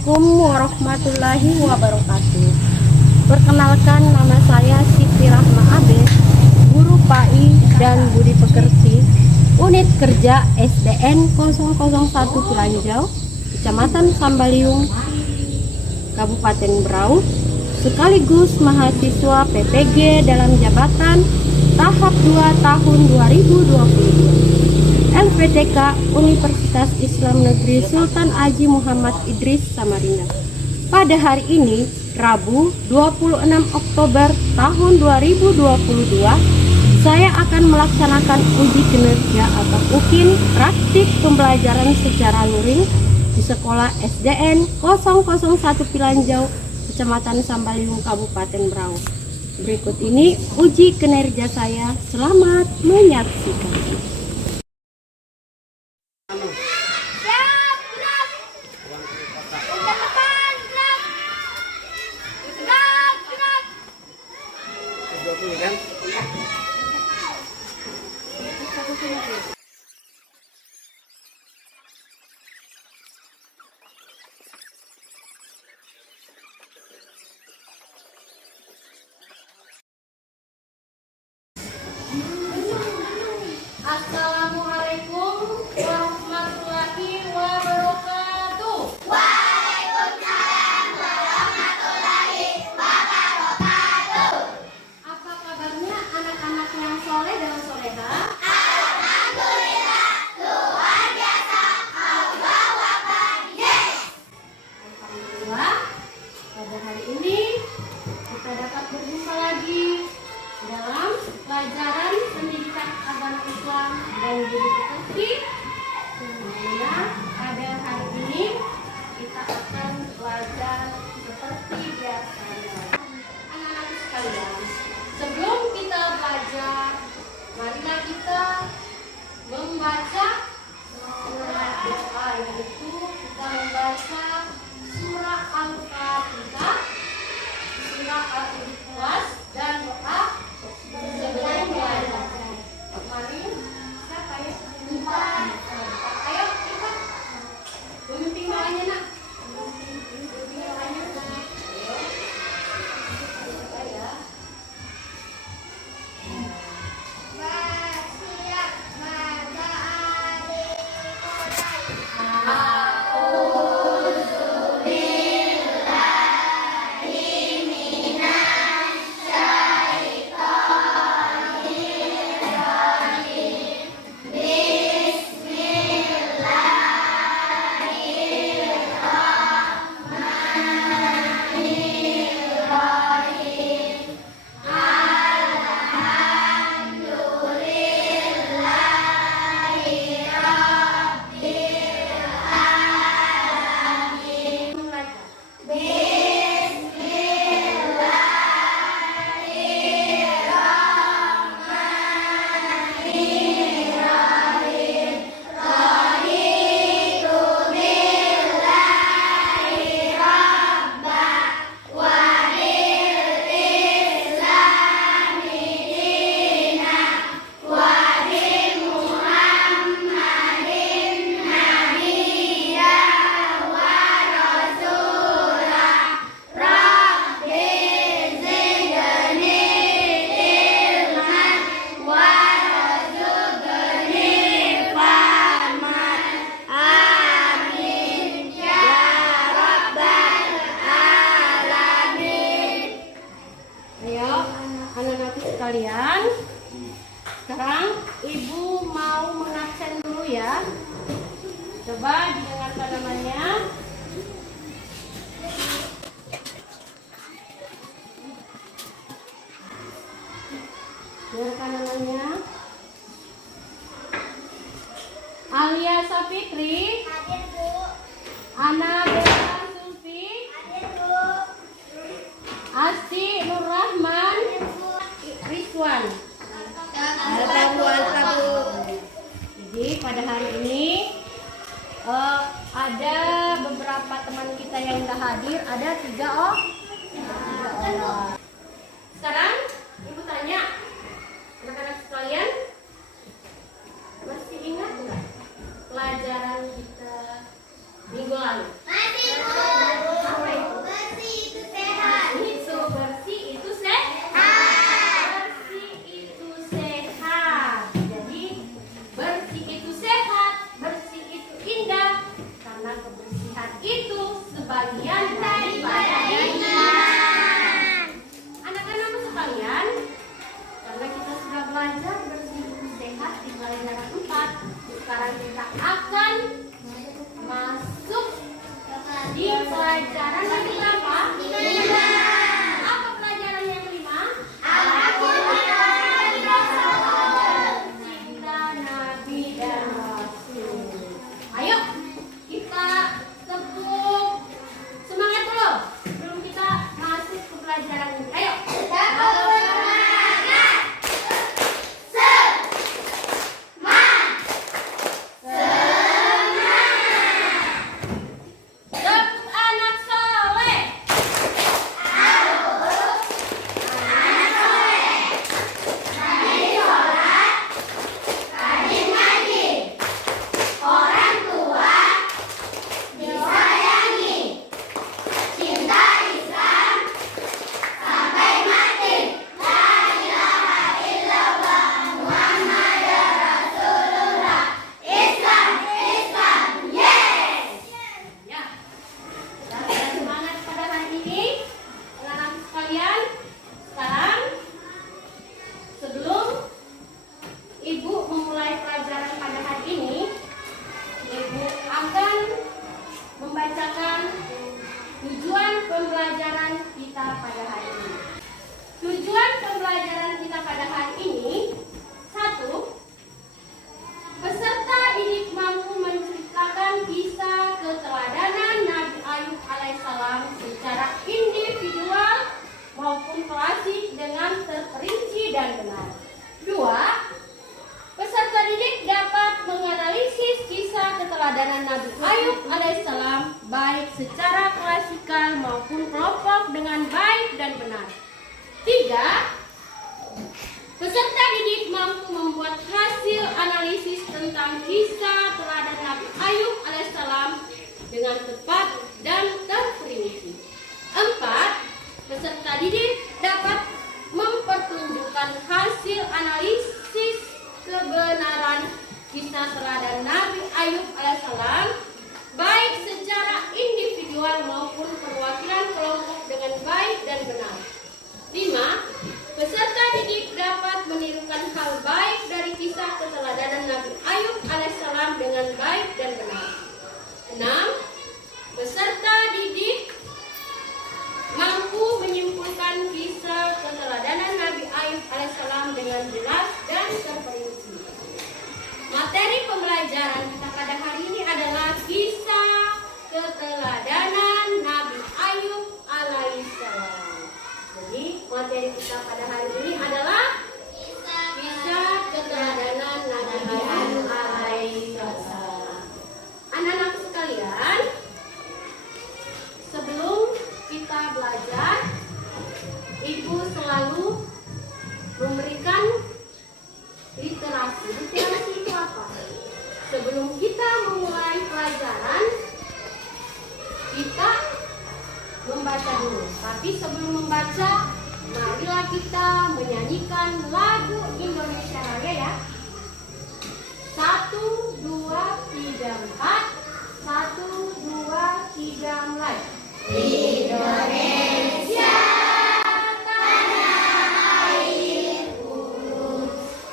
Assalamualaikum warahmatullahi wabarakatuh. Perkenalkan, nama saya Siti Rahma Abes, guru PAI dan Budi Pekerti, Unit Kerja SDN 001 Pilanjau, Kecamatan Sambaliung, Kabupaten Berau, sekaligus mahasiswa PPG dalam jabatan tahap 2 tahun 2022. LPTK Universitas Islam Negeri Sultan Haji Muhammad Idris Samarinda. Pada hari ini, Rabu 26 Oktober tahun 2022, saya akan melaksanakan uji kinerja atau UKIN praktik pembelajaran secara luring di sekolah SDN 001 Pilanjau, Kecamatan Sambaliung, Kabupaten Berau. Berikut ini uji kinerja saya. Selamat menyaksikan. Assalamualaikum warahmatullahi wabarakatuh. Waalaikumsalam warahmatullahi wabarakatuh. Apa kabarnya anak-anak yang soleh dan soleha? Alhamdulillah, luar biasa. Allahu Akbar. Yes. Alhamdulillah, pada hari ini kita dapat berjumpa lagi dalam pelajaran pendidikan agama Islam dan Budi Pekerti. Semuanya pada hari ini kita akan belajar seperti biasanya. Anak-anak sekalian, sebelum kita belajar, marilah kita membaca surat doa, yaitu kita membaca surah Al-Fatihah, surah Al-Ikhlas, dan doa sebelum belajar. Mari, siapa ya? Ayo kita gunting bawahnya, nak. Gunting bawahnya. Ayo. Coba ya. Bersiap mada adik sekalian, sekarang ibu mau mengabsen dulu ya. Coba didengarkan namanya. Dengarkan namanya. Alia Safitri, hadir Bu. Ana Bella Sulfi, Hadir Bu. Asti Nur Rahman, Hadir Bu. Rizwan. Jadi pada hari ini ada beberapa teman kita yang tidak hadir, ada 3 orang. Sekarang ibu tanya, anak-anak sekalian, masih ingat nggak pelajaran kita minggu lalu? Masih Bu. kisah teladan Nabi Ayub alaihissalam, baik secara individual maupun perwakilan kelompok dengan baik dan benar. 5. Peserta didik dapat menirukan hal baik dari kisah keteladanan Nabi Ayub alaihissalam dengan baik dan benar. 6. Peserta didik mampu menyimpulkan kisah keteladanan Nabi Ayub alaihissalam dengan jelas dan terperinci. Materi pembelajaran kita pada hari ini adalah kisah keteladanan Nabi Ayub alaihissalam. Jadi materi kita pada hari ini adalah kisah keteladanan Nabi Ayub alaihissalam. Anak-anak sekalian, sebelum kita belajar, Ibu selalu memberikan literasi. Literasi itu apa? Sebelum kita memulai pelajaran, kita membaca dulu. Tapi sebelum membaca, marilah kita menyanyikan lagu Indonesia Raya ya. 1, 2, 3, 4. 1, 2, 3, mulai. Indonesia tanah airku,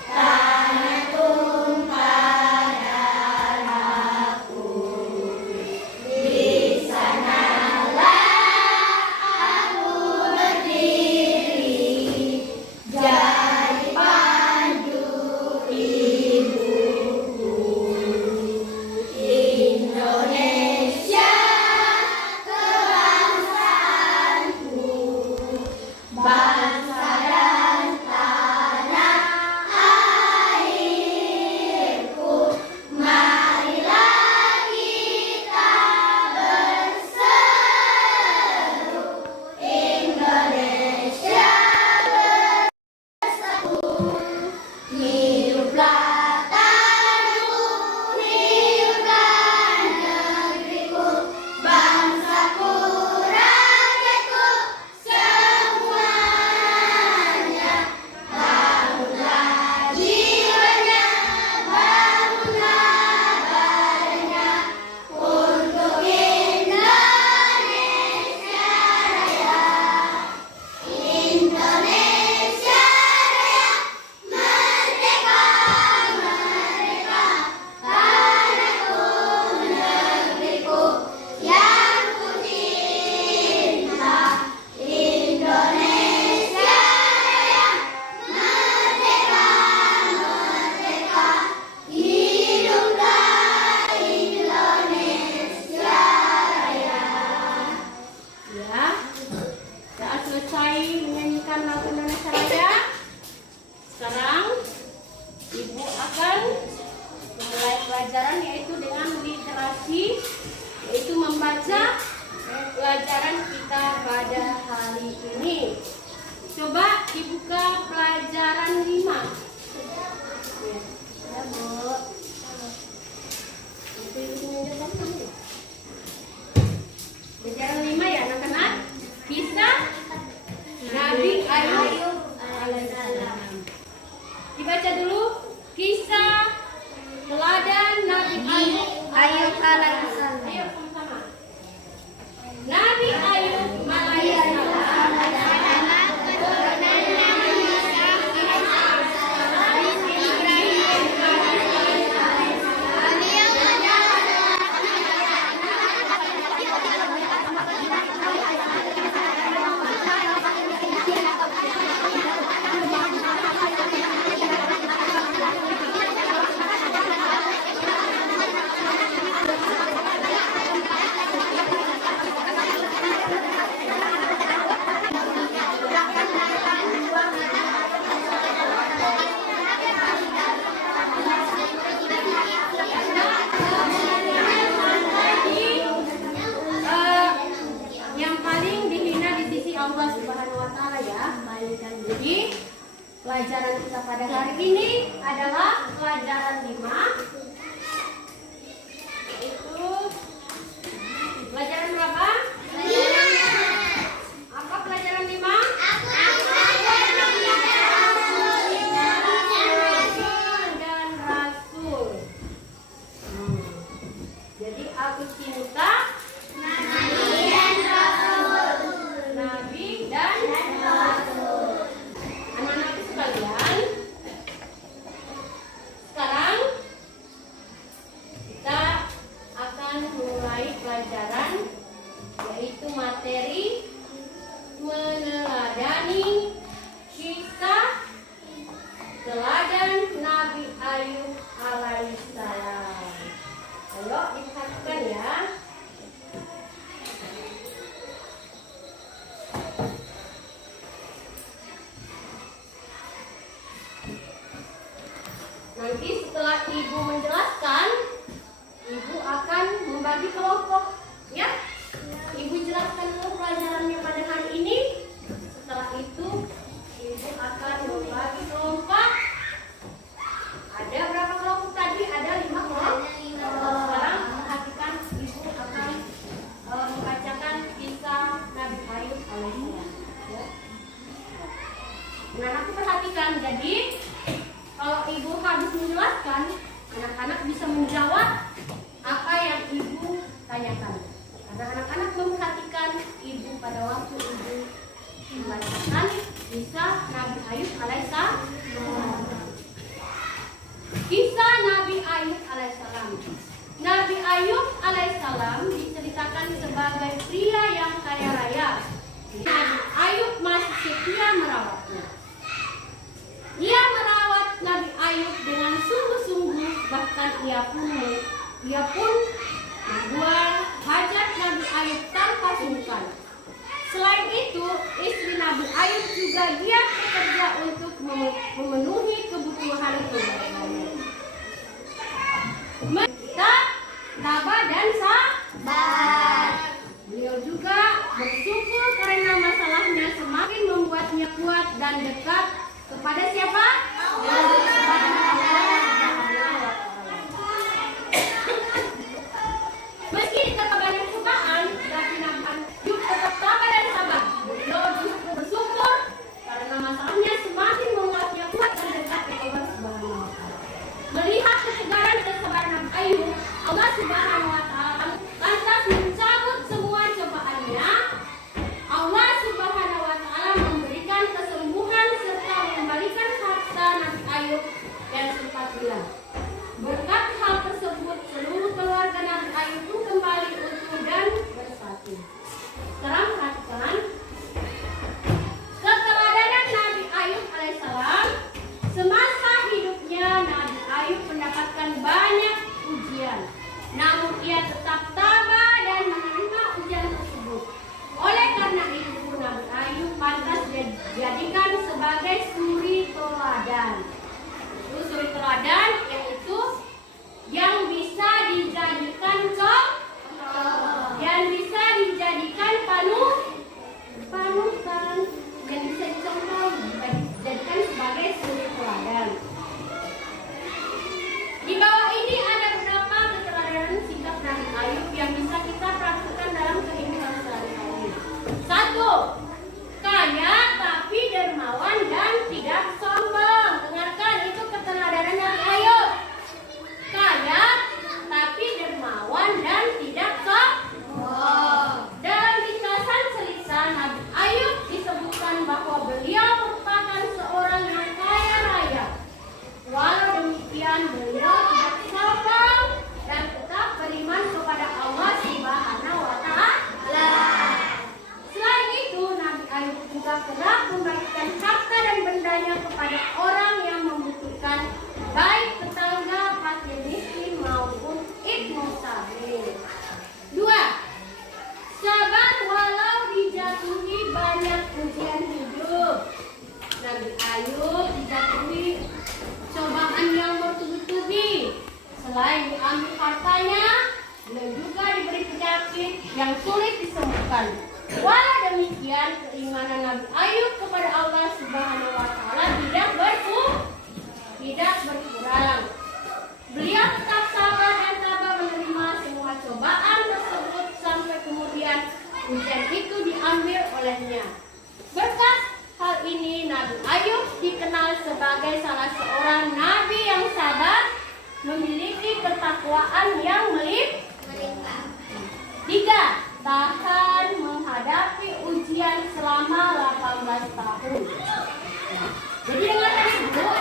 tanah tumpah darahku. Di sanalah aku berdiri, jadi pandu ibuku. Indonesia bangsa dan tanah airku, marilah kita berseru. Indonesia bersatu, hiduplah tanahku, hiduplah negeriku, bangsaku, rakyatku, semuanya. Bangunlah jiwanya, bangunlah badannya, untuk Indonesia Raya. Indonesia Raya, merdeka, merdeka, tanahku, negeriku, yang ku cinta. Indonesia Raya, merdeka, merdeka, hiduplah Indonesia Raya. Ya, saat selesai menyanyikan lagu Indonesia Raya, sekarang Ibu akan memulai pelajaran yaitu dengan literasi, yaitu membaca pelajaran kita pada hari ini. Coba dibuka pelajaran 5. Ya, Bu. Pelajaran 5 ya anak-anak. Kisah Nabi Ayub alaihissalam. Dibaca dulu kisah teladan Nabi Ayub alaihissalam. Ayo sama-sama. Nabi Ayub alaihissalam adalah keturunan Nabi Isa alaihissalam, Ibrahim alaihissalam, yang adalah yang paling dihina di sisi Allah Subhanahu wa taala ya. Jadi pelajaran kita pada hari ini adalah pelajaran 5. Itu pelajaran berapa? Apa pelajaran 5? Dan Rasul. Nanti setelah ibu menjelaskan, ibu akan membagi kelompok, ya. Ibu jelaskan dulu pelajarannya pada hari ini. Setelah itu, ibu akan membagi kelompok. Ada berapa kelompok tadi? Ada 5 kelompok. Sekarang perhatikan, ibu akan membacakan kisah Nabi Ayub alaihissalam. Ya. Anak-anak perhatikan. Jadi, kalau ibu habis menjelaskan, anak-anak bisa menjawab apa yang ibu tanyakan. Karena anak-anak memperhatikan ibu pada waktu ibu membacakan kisah Nabi Ayub alaihissalam. Kisah Nabi Ayub alaihissalam. Nabi Ayub alaihissalam diceritakan sebagai pria yang kaya raya. Nabi Ayub masih setia merawatnya. Ia merawat Nabi Ayub dengan sungguh-sungguh, bahkan ia pun membuat hajat Nabi Ayub tanpa sungkan. Selain itu, istri Nabi Ayub juga giat bekerja untuk memenuhi kebutuhan keluarganya. Kita tabah dan sabar. Beliau juga bersyukur karena masalahnya semakin membuatnya kuat dan dekat kepada siapa? Meski tetap banyak cobaan, tapi Nabi Ayub tetap tabah dan sabar. Beliau bersyukur karena masalahnya semakin membuatnya kuat dan dekat kepada Allah Subhanahu wa Ta'ala. Melihat ketegaran dan kesabaran Nabi Ayub, Allah Subhanahu wa Ta'ala lantas mencabut semua cobaannya. Allah Subhanahu wa Ta'ala memberikan kesembuhan serta mengembalikan harta Nabi Ayub yang sempat hilang. Berkat hal tersebut, seluruh keluarga Nabi Ayub pun kembali utuh dan bersatu. Sekarang perhatikan keteladanan Nabi Ayub alaihissalam. Semasa hidupnya Nabi Ayub mendapatkan banyak ujian, namun ia tetap tabah dan menerima ujian tersebut. Oleh karena itu, Nabi Ayub pantas dijadikan sebagai suri teladan. Itu suri teladan, yaitu yang bisa dijadikan contoh, yang bisa dijadikan panutan, yang bisa dicontoh, dijadikan sebagai suri teladan. Di bawah ini ada beberapa keteladanan sikap Nabi Ayub yang bisa kita praktikkan dalam kehidupan sehari-hari. 1. Kaya tapi dermawan dan tidak sombong. Dengarkan, itu keteladanan Nabi Ayub. Kaya tapi dermawan dan tidak sombong. Dalam ringkasan cerita Nabi Ayub disebutkan bahwa beliau merupakan seorang yang kaya raya. Walau demikian, beliau tidak sombong dan tetap beriman kepada Allah Subhanahu wa Ta'ala. Selain itu, Nabi Ayub juga kerap membagikan harta dan bendanya kepada orang yang membutuhkan, baik tetangga, fakir miskin maupun ibnu sabil. 2. Sabar walau dijatuhi banyak ujian hidup. Nabi Ayub dijatuhi cobaan yang bertubi-tubi. Selain diambil hartanya, beliau juga diberi penyakit yang sulit disembuhkan. Walau demikian, keimanan Nabi Ayub kepada Allah Subhanahu wa Ta'ala tidak berkurang. Beliau tetap sabar dan tabah menerima semua cobaan tersebut sampai kemudian ujian itu diambil olehnya. Berkat hal ini, Nabi Ayub dikenal sebagai salah seorang nabi yang sabar, memiliki ketakwaan yang melimpah. 3. Tahan menghadapi ujian selama 18 tahun. Jadi dengarkan dulu.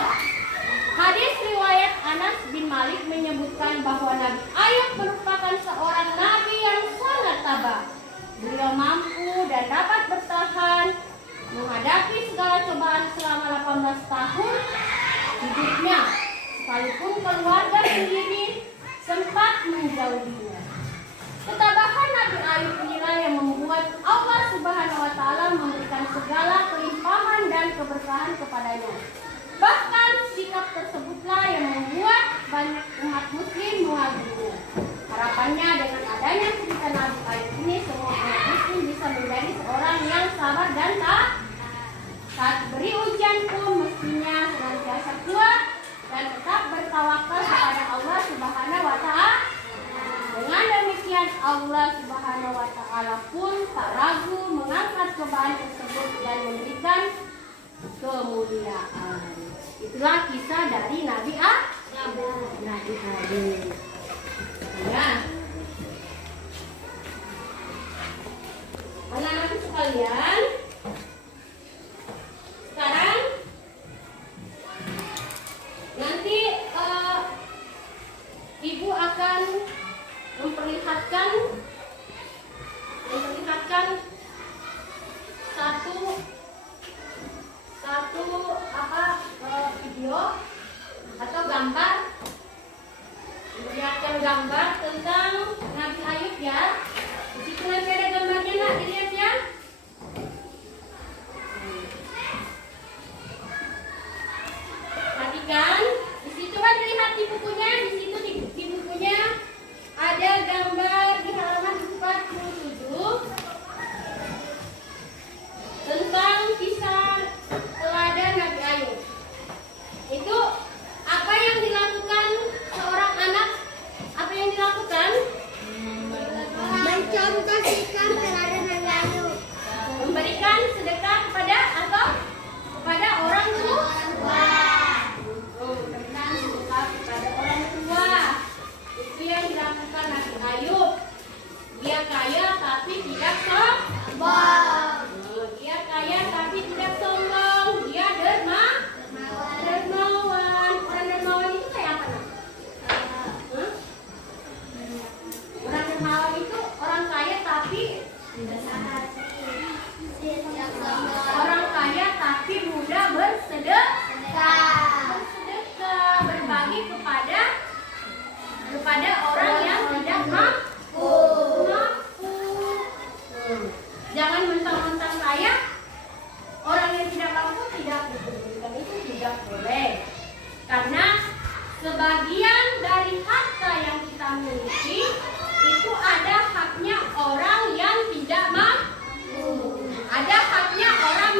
Hadis riwayat Anas bin Malik menyebutkan bahwa Nabi Ayub merupakan seorang nabi yang sangat tabah. Beliau mampu dan dapat bertahan menghadapi segala cobaan selama 18 tahun hidupnya, sekalipun keluarga sendiri sempat menjauhinya. Ketabahan Nabi Ayub inilah yang membuat Allah Subhanahu wa Ta'ala memberikan segala kelimpahan dan keberkahan kepadanya. Bahkan sikap tersebutlah yang membuat Allah Subhanahu wa Ta'ala pun tak ragu mengangkat cobaan tersebut dan memberikan kemuliaan. Itulah kisah dari Nabi Ayub. Ya. Anak-anak sekalian, sekarang nanti Ibu akan memperlihatkan video atau gambar, memperlihatkan gambar tentang Nabi Ayub ya. Di situ nanti ada gambarnya, nak dilihat ya. Perhatikan, di situ kan dilihat di bukunya, di situ di bukunya ada gambar di halaman 47 tentang kisah teladan Nabi Ayub. Itu apa yang dilakukan seorang anak? Apa yang dilakukan? Mencontoh sikap teladan Nabi Ayub. Memberikan sedekah kepada orang tua. Memberikan sedekah kepada orang tua. Itu yang dilakukan Nabi Ayub. Dia kaya tapi tidak sombong. Dia kaya tapi tidak sombong. Dia dermawan. Orang dermawan itu kayak apa, nak? Orang dermawan itu orang kaya tapi orang kaya tapi mudah bersedekah, berbagi kepada orang yang tidak mampu. Jangan mentang-mentang kaya, orang yang tidak mampu tidak diberikan, itu tidak boleh. Karena sebagian dari harta yang kita miliki itu ada haknya orang yang tidak mampu. Ada haknya orang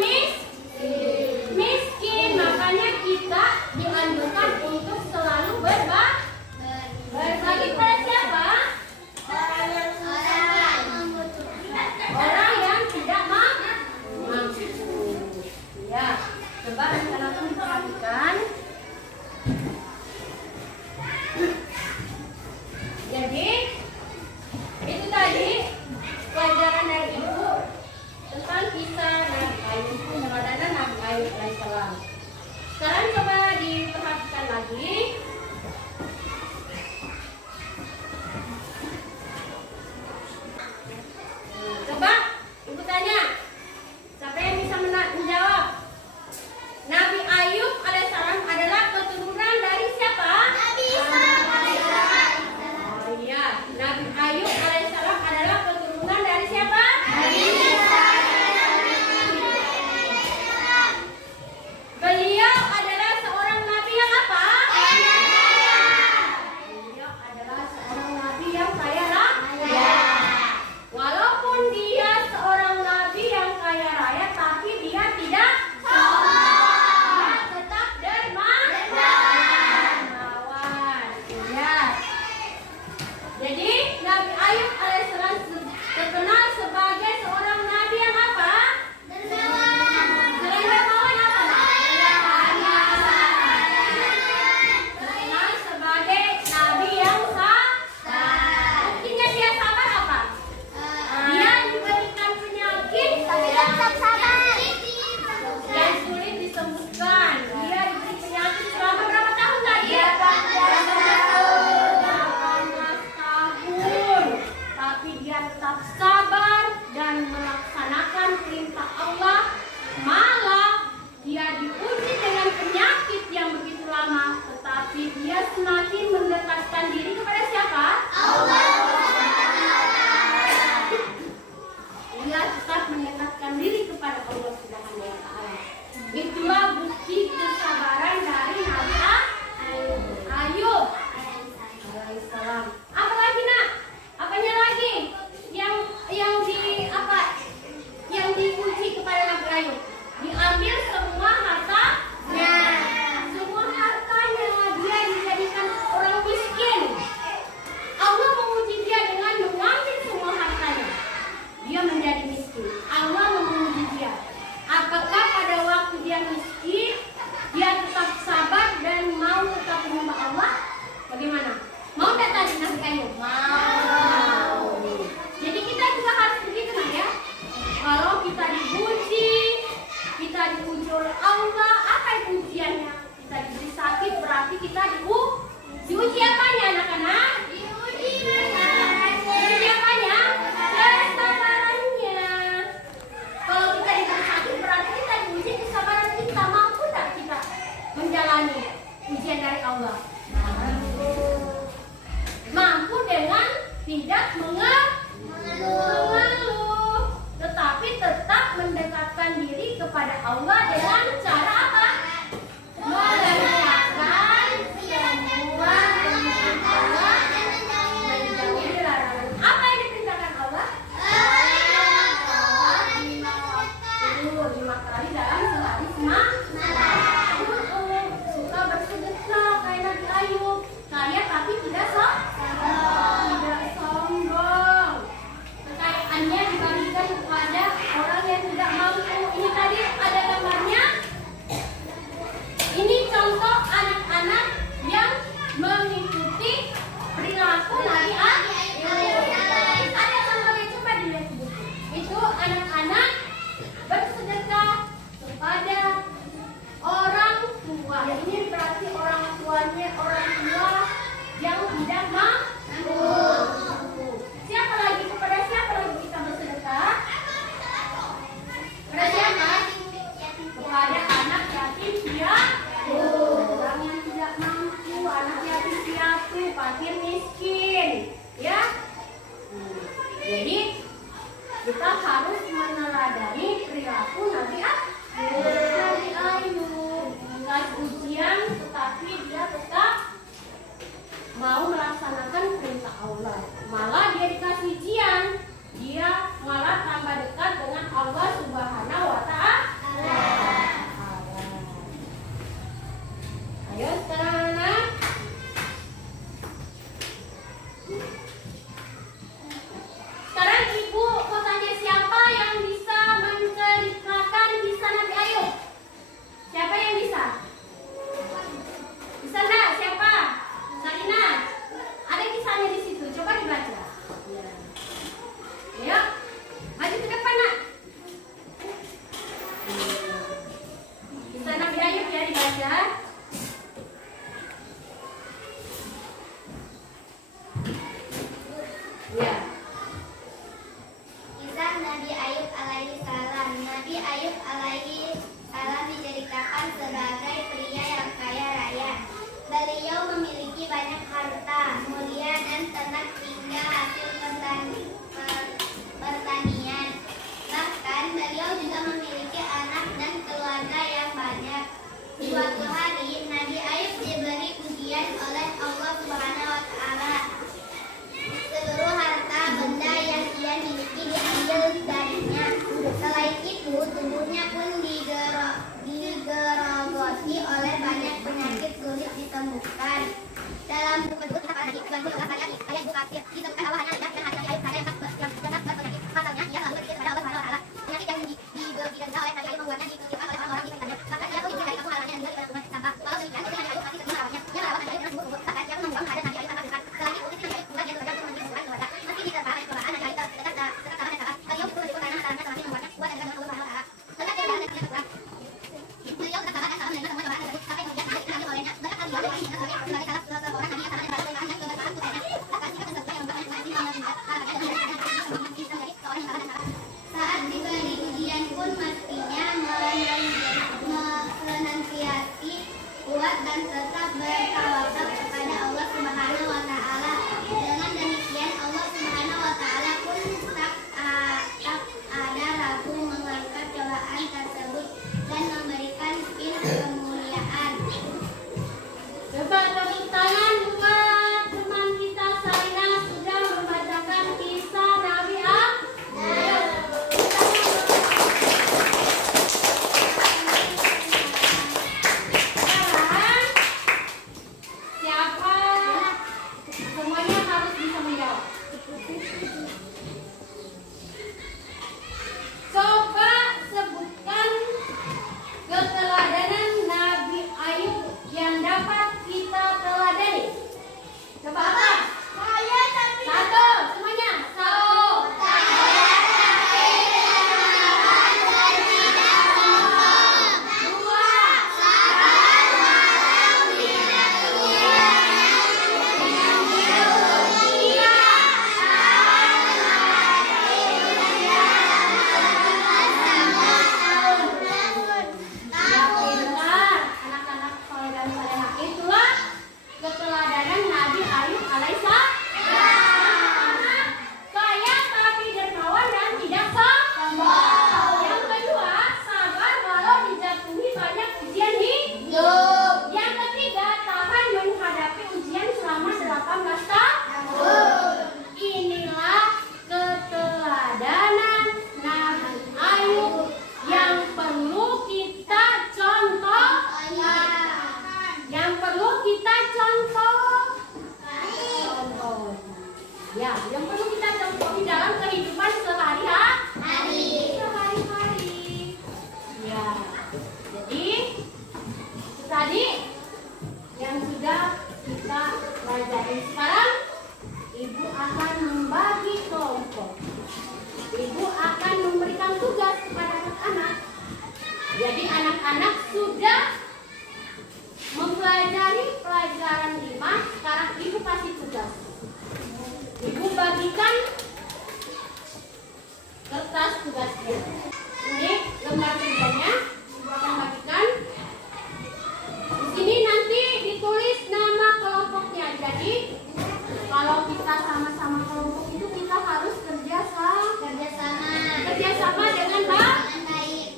miskin. Makanya kita dianjurkan untuk selalu berbagi pada siapa? Orang yang tidak mampu. Ya, coba anak-anak perhatikan. Jadi itu tadi pelajaran dari Ibu tentang kisah Nabi Ayub, peneladan Nabi Ayub alaihissalam. Sekarang coba diperhatikan lagi. Coba Ibu tanya, siapa yang bisa menjawab? Nabi Ayub alaihissalam adalah keturunan dari siapa? Nabi Isa. Oh iya, Nabi Ayub alaihissalam adalah keturunan dari siapa? Nabi Isa. Beliau adalah seorang nabi yang apa? Beliau adalah seorang nabi yang kaya raya. Walaupun dia seorang nabi yang kaya raya, tapi dia tidak sombong. Dia tetap dermawan. Ya. Jadi Nabi Ayub alaihissalam terkenal sebagai seorang nabi yang apa? Selain dermawan apa? Terkenal sebagai nabi yang sabar. Buktinya dia sabar apa? Dia diberikan penyakit Tapi tetap sabar. yang sulit disembuhkan. Dia diberi penyakit selama berapa tahun tadi? 18 tahun. Tapi dia tetap sabar dan melaksanakan perintah Allah. Malah dia diuji dengan penyakit yang begitu lama, tetapi dia semakin mendekatkan diri kepada siapa? Dia tetap mendekatkan diri kepada Allah Subhanahu wa Ta'ala. Itulah bukti kesabaran dari Nabi Ayub alaihissalam. Apa lagi, nak? Apanya lagi yang diuji kepada Nabi Ayub? Diambil semua hartanya. Semua hartanya dia dijadikan orang miskin. Allah menguji tidak mengeluh, tetapi tetap mendekatkan diri kepada Allah dengan cara apa? Mengerjakan semua perintah Allah, menjauhi larangan. Apa yang diperintahkan Allah? Itu 5 kali dalam sehari semalam. Suka bersedekah kayak Nabi Ayub, kaya tapi tidak sombong. Kekayaannya dibagikan kepada orang yang tidak mampu. Ini tadi ada gambarnya. Ini contoh anak-anak yang mengikuti perilaku Nabi Ayub. Ada contohnya, coba dilihat di buku. Itu anak-anak bersedekah kepada orang tua. Ini berarti orang tuanya orang tua yang tidak mampu. Siapa lagi, kepada siapa lagi kita bersedekah? Kepada siapa? Kepada anak yatim piatu, orang yang tidak mampu, anak yatim piatu, fakir miskin, ya. Jadi kita harus meneladani perilaku Nabi Ayub. Dikasih ujian, tetapi dia tetap mau melaksanakan perintah Allah. Malah dia dikasih ujian, dia malah tambah dekat dengan Allah Subhanahu wa Ta'ala. Ayo sekarang anak. Sekarang ibu mau tanya, siapa yang bisa menceritakan kisah Nabi Ayub? Siapa yang bisa? Bisa enggak? Siapa? Salina. Ada kisahnya di situ. Coba dibaca. Ya. Maju ke depan, Nak. kita pelajari sekarang. Ibu akan membagi kelompok. Ibu akan memberikan tugas kepada anak-anak. Jadi anak-anak sudah mempelajari pelajaran 5. Sekarang ibu kasih tugas. Ibu bagikan kertas tugasnya. Ini lembar kerjanya. Ibu akan bagikan. Di sini nanti ditulis nama kelompoknya. Jadi kalau kita sama-sama kelompok itu kita harus kerjasama dengan baik.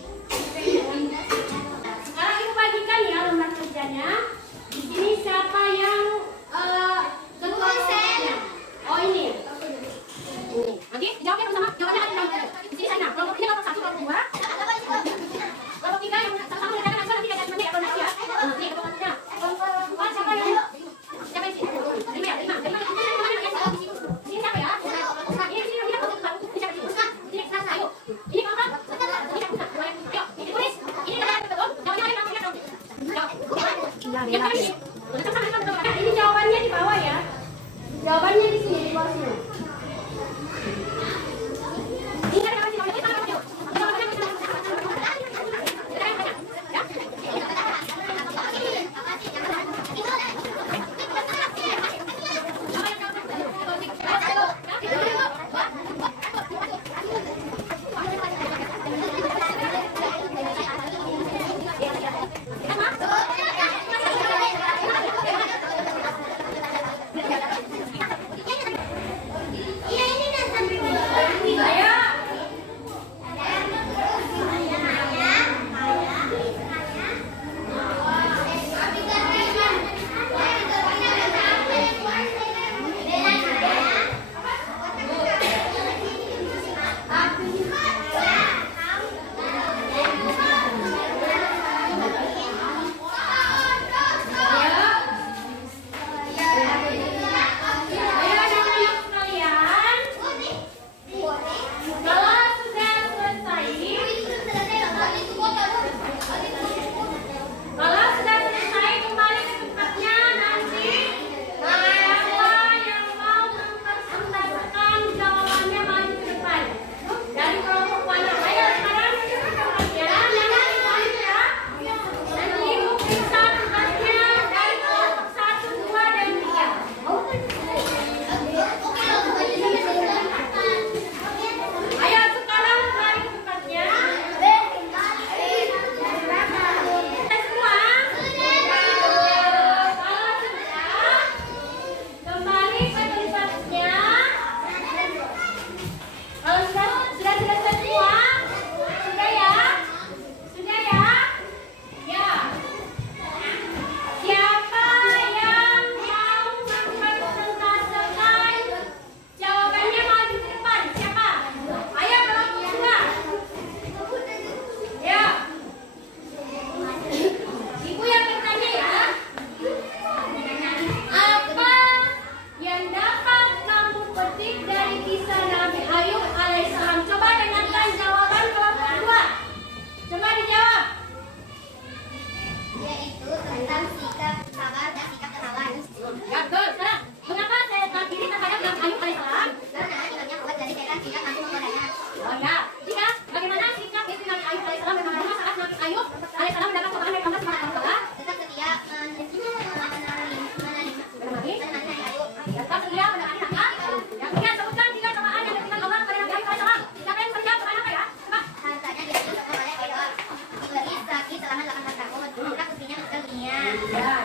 Sekarang ibu bagikan ya lembar kerjanya. Di sini siapa yang ketua kelompoknya? Oh ini. Nanti jawabnya bersama. Jawabannya ada di sini sana. Kelompok ini kelompok 1, kelompok 2. Kelompok 3 yang sama-sama mengerjakan answer nanti ada temannya ya kelompok ya. Ini kelompoknya. Kelompok 4 siapa yang? Siapa yang sini? 5 ya? 5. Ini siapa ya? Ini sini dia kelompok 1. Ini siapa sih? Ini Nasa, ayo. Ini kelompok? Ini siapa? Ayo, ditulis. Ini ada betul? Jawabannya ada berapa? Jawab. Ini jawabannya di bawah ya. Jawabannya di sini, di bawah sini. Ini ada apa sih?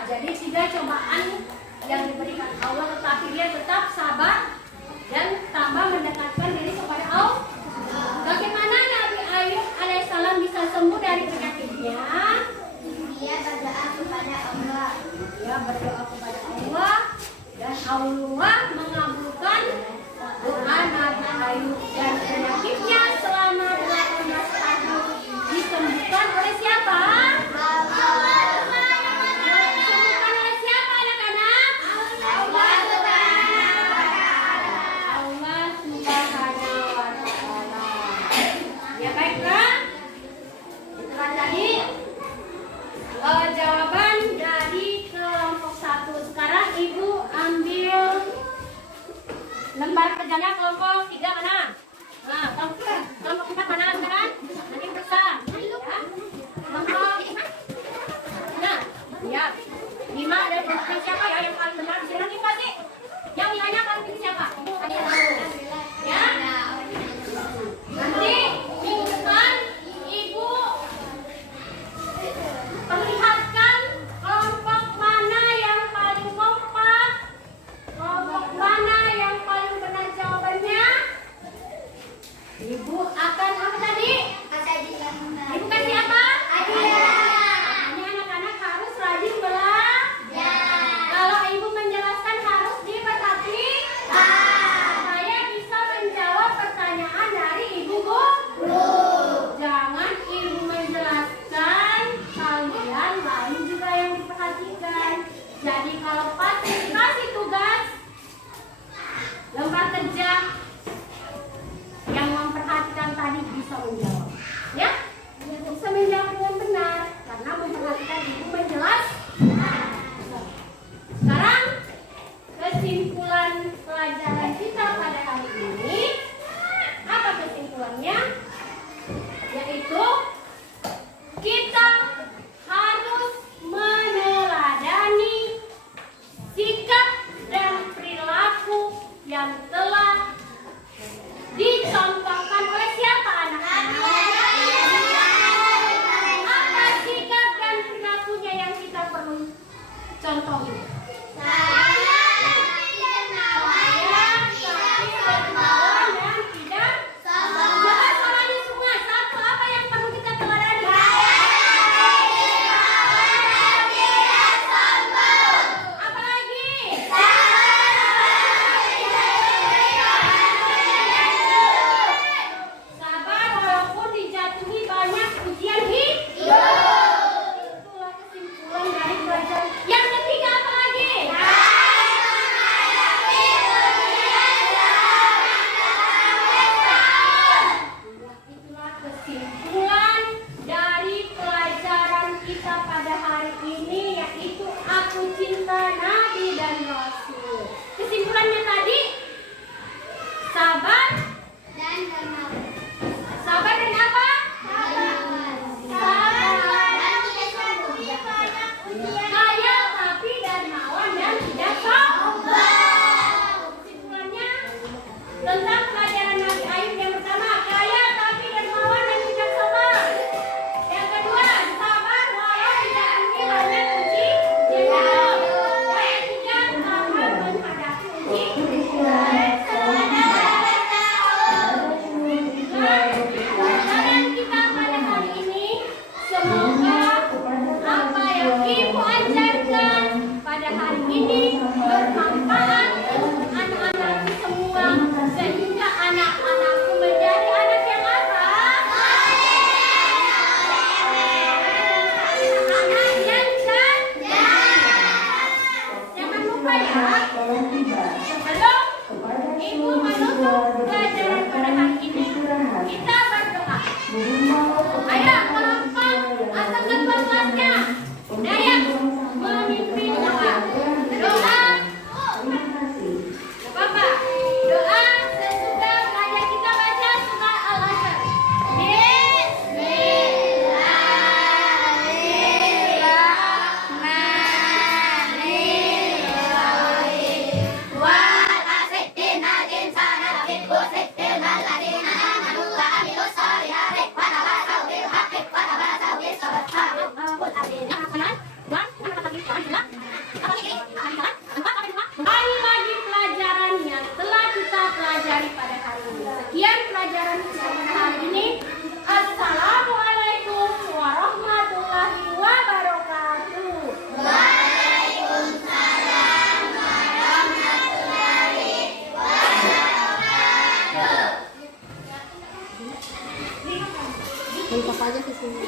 Jadi 3 cobaan yang diberikan Allah, tetapi dia tetap sabar dan tambah mendekatkan diri kepada Allah. Bagaimana Nabi Ayub alaihissalam bisa sembuh dari penyakitnya? Dia berdoa kepada Allah. Dia berdoa kepada Allah dan Allah mengabulkan doa Nabi Ayub, dan penyakitnya selama 18 tahun disembuhkan oleh siapa? Jawaban dari kelompok 1. Sekarang ibu Lembar kerjanya kelompok 3 mana? Nah, kelompok 4 mana sekarang? Nanti periksa. Ya. Kelompok nah, ya. 5 ada kelompok siapa ya yang paling benar? Bisa nanti kasih. Yang nilainya paling tinggi siapa? Ya. Nanti minggu depan Ibu perlihatkan kelompok mana yang paling kompak, kelompok mana yang paling benar jawabannya. Ibu akan apa tadi? Ibu kasih apa? Makanya anak-anak harus rajin belajar. Kalau Ibu menjelaskan harus diperhatikan. Saya bisa menjawab pertanyaan dari Ibu guru. Jangan Ibu menjelaskan, kalian lain juga yang diperhatikan. Jadi kalau pas dikasih tugas lembar kerja, yang memperhatikan tadi bisa menjawab, ya, bisa menjawab dengan benar karena memperhatikan Ibu menjelaskan. Sekarang kesimpulan pelajaran kita pada hari ini, apa kesimpulannya? Yaitu kita harus meneladani sikap dan perilaku yang telah dicontohkan oleh siapa anak-anak? Apa sikap dan perilakunya yang kita perlu contohi? Bagi pelajaran yang telah kita pelajari pada hari ini. Sekian pelajaran kita pada hari ini. Assalamualaikum warahmatullahi wabarakatuh. Waalaikumsalam warahmatullahi wabarakatuh. Apa aja di sini?